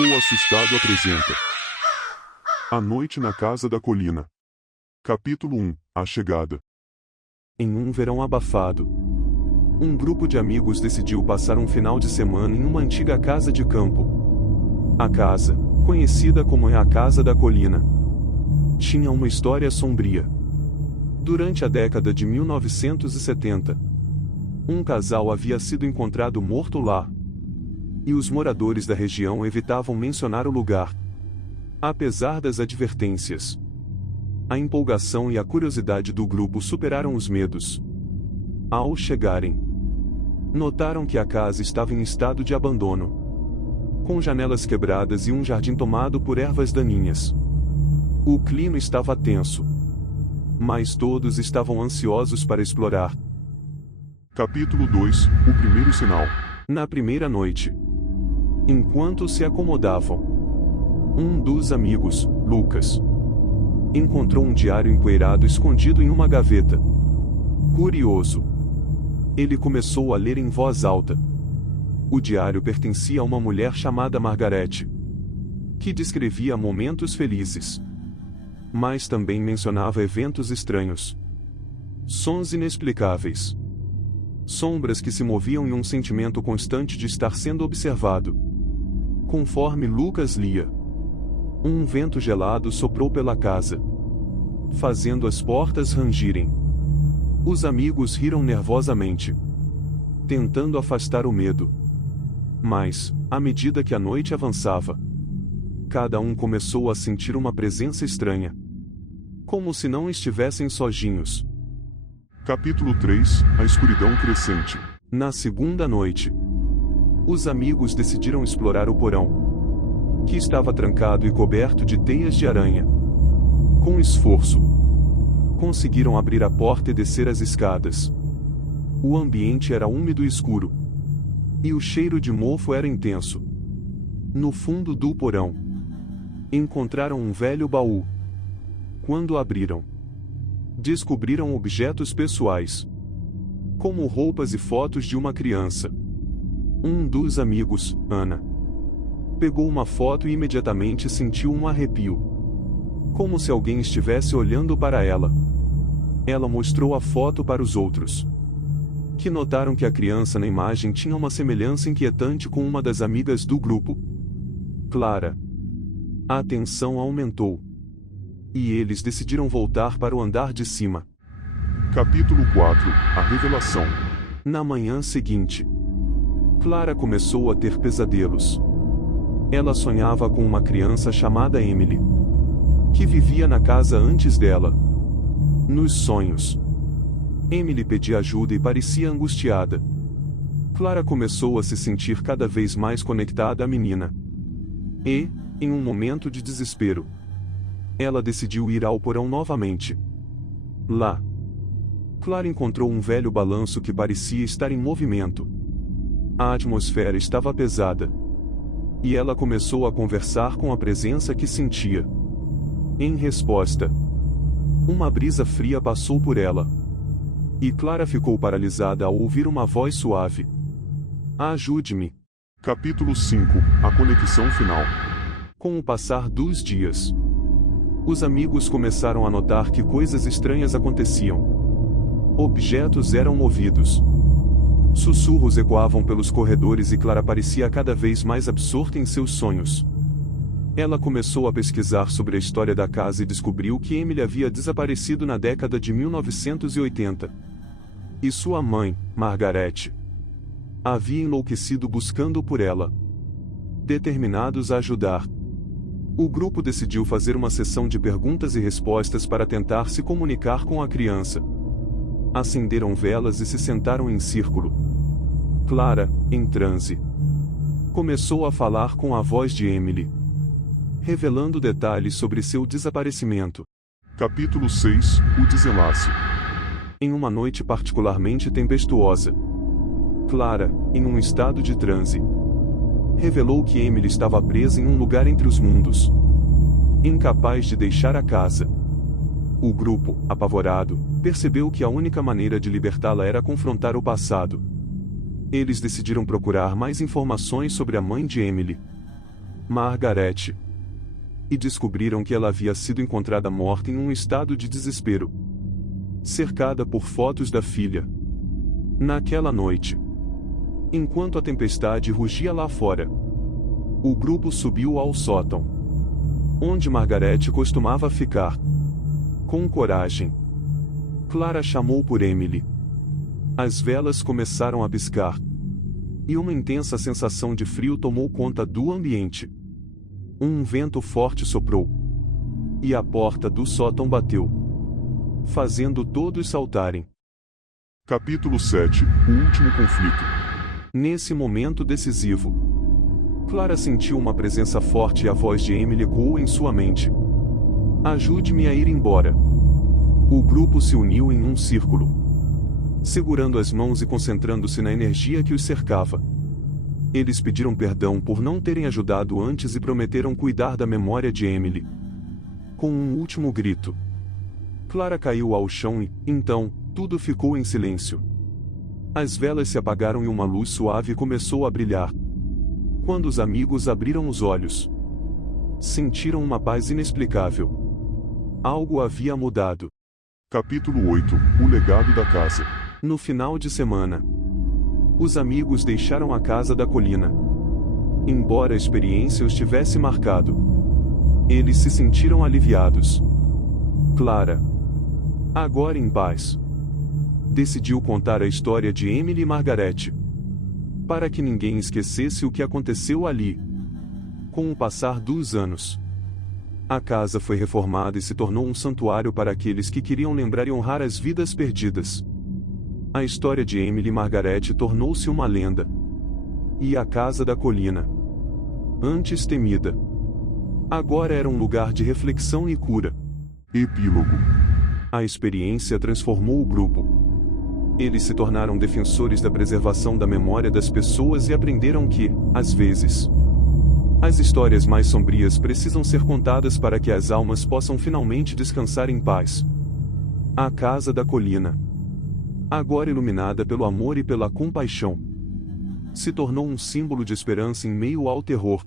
ficou assustado apresenta A Noite na Casa da Colina. Capítulo 1 A Chegada. Em um verão abafado, um grupo de amigos decidiu passar um final de semana em uma antiga casa de campo. A casa, conhecida como a Casa da Colina, tinha uma história sombria. Durante a década de 1970, um casal havia sido encontrado morto lá, e os moradores da região evitavam mencionar o lugar. Apesar das advertências, a empolgação e a curiosidade do grupo superaram os medos. Ao chegarem, notaram que a casa estava em estado de abandono, com janelas quebradas e um jardim tomado por ervas daninhas. O clima estava tenso, mas todos estavam ansiosos para explorar. Capítulo 2 O Primeiro Sinal. Na primeira noite, enquanto se acomodavam, um dos amigos, Lucas, encontrou um diário empoeirado escondido em uma gaveta. Curioso, ele começou a ler em voz alta. O diário pertencia a uma mulher chamada Margarete, que descrevia momentos felizes, mas também mencionava eventos estranhos, sons inexplicáveis, sombras que se moviam em um sentimento constante de estar sendo observado. Conforme Lucas lia, um vento gelado soprou pela casa, fazendo as portas rangirem. Os amigos riram nervosamente, tentando afastar o medo. Mas, à medida que a noite avançava, cada um começou a sentir uma presença estranha, como se não estivessem sozinhos. Capítulo 3 A Escuridão Crescente. Na segunda noite, os amigos decidiram explorar o porão, que estava trancado e coberto de teias de aranha. Com esforço, conseguiram abrir a porta e descer as escadas. O ambiente era úmido e escuro, e o cheiro de mofo era intenso. No fundo do porão, encontraram um velho baú. Quando abriram, descobriram objetos pessoais, como roupas e fotos de uma criança. Um dos amigos, Ana, pegou uma foto e imediatamente sentiu um arrepio, como se alguém estivesse olhando para ela. Ela mostrou a foto para os outros, que notaram que a criança na imagem tinha uma semelhança inquietante com uma das amigas do grupo, Clara. A tensão aumentou, e eles decidiram voltar para o andar de cima. Capítulo 4 A Revelação. Na manhã seguinte, Clara começou a ter pesadelos. Ela sonhava com uma criança chamada Emily, que vivia na casa antes dela. Nos sonhos, Emily pedia ajuda e parecia angustiada. Clara começou a se sentir cada vez mais conectada à menina. E, em um momento de desespero, ela decidiu ir ao porão novamente. Lá, Clara encontrou um velho balanço que parecia estar em movimento. A atmosfera estava pesada, e ela começou a conversar com a presença que sentia. Em resposta, uma brisa fria passou por ela, e Clara ficou paralisada ao ouvir uma voz suave. Ajude-me. Capítulo 5 A Conexão Final. Com o passar dos dias, os amigos começaram a notar que coisas estranhas aconteciam. Objetos eram movidos, sussurros ecoavam pelos corredores e Clara parecia cada vez mais absorta em seus sonhos. Ela começou a pesquisar sobre a história da casa e descobriu que Emily havia desaparecido na década de 1980. E sua mãe, Margarete, havia enlouquecido buscando por ela. Determinados a ajudar, o grupo decidiu fazer uma sessão de perguntas e respostas para tentar se comunicar com a criança. Acenderam velas e se sentaram em círculo. Clara, em transe, começou a falar com a voz de Emily, revelando detalhes sobre seu desaparecimento. Capítulo 6 O Desenlace. Em uma noite particularmente tempestuosa, Clara, em um estado de transe, revelou que Emily estava presa em um lugar entre os mundos, incapaz de deixar a casa. O grupo, apavorado, percebeu que a única maneira de libertá-la era confrontar o passado. Eles decidiram procurar mais informações sobre a mãe de Emily. Margaret. E descobriram que ela havia sido encontrada morta em um estado de desespero, cercada por fotos da filha. Naquela noite, enquanto a tempestade rugia lá fora, o grupo subiu ao sótão, onde Margaret costumava ficar. Com coragem, Clara chamou por Emily. As velas começaram a piscar, e uma intensa sensação de frio tomou conta do ambiente. Um vento forte soprou, e a porta do sótão bateu, fazendo todos saltarem. Capítulo 7 – O último conflito. Nesse momento decisivo, Clara sentiu uma presença forte e a voz de Emily ecoou em sua mente. Ajude-me a ir embora. O grupo se uniu em um círculo, segurando as mãos e concentrando-se na energia que os cercava. Eles pediram perdão por não terem ajudado antes e prometeram cuidar da memória de Emily. Com um último grito, Clara caiu ao chão e, então, tudo ficou em silêncio. As velas se apagaram e uma luz suave começou a brilhar. Quando os amigos abriram os olhos, sentiram uma paz inexplicável. Algo havia mudado. Capítulo 8 – O legado da casa. No final de semana, os amigos deixaram a casa da colina. Embora a experiência os tivesse marcado, eles se sentiram aliviados. Clara, agora em paz, decidiu contar a história de Emily e Margaret, para que ninguém esquecesse o que aconteceu ali. Com o passar dos anos, a casa foi reformada e se tornou um santuário para aqueles que queriam lembrar e honrar as vidas perdidas. A história de Emily e Margaret tornou-se uma lenda. E a casa da colina, antes temida, agora era um lugar de reflexão e cura. Epílogo. A experiência transformou o grupo. Eles se tornaram defensores da preservação da memória das pessoas e aprenderam que, às vezes, as histórias mais sombrias precisam ser contadas para que as almas possam finalmente descansar em paz. A casa da colina, agora iluminada pelo amor e pela compaixão, se tornou um símbolo de esperança em meio ao terror.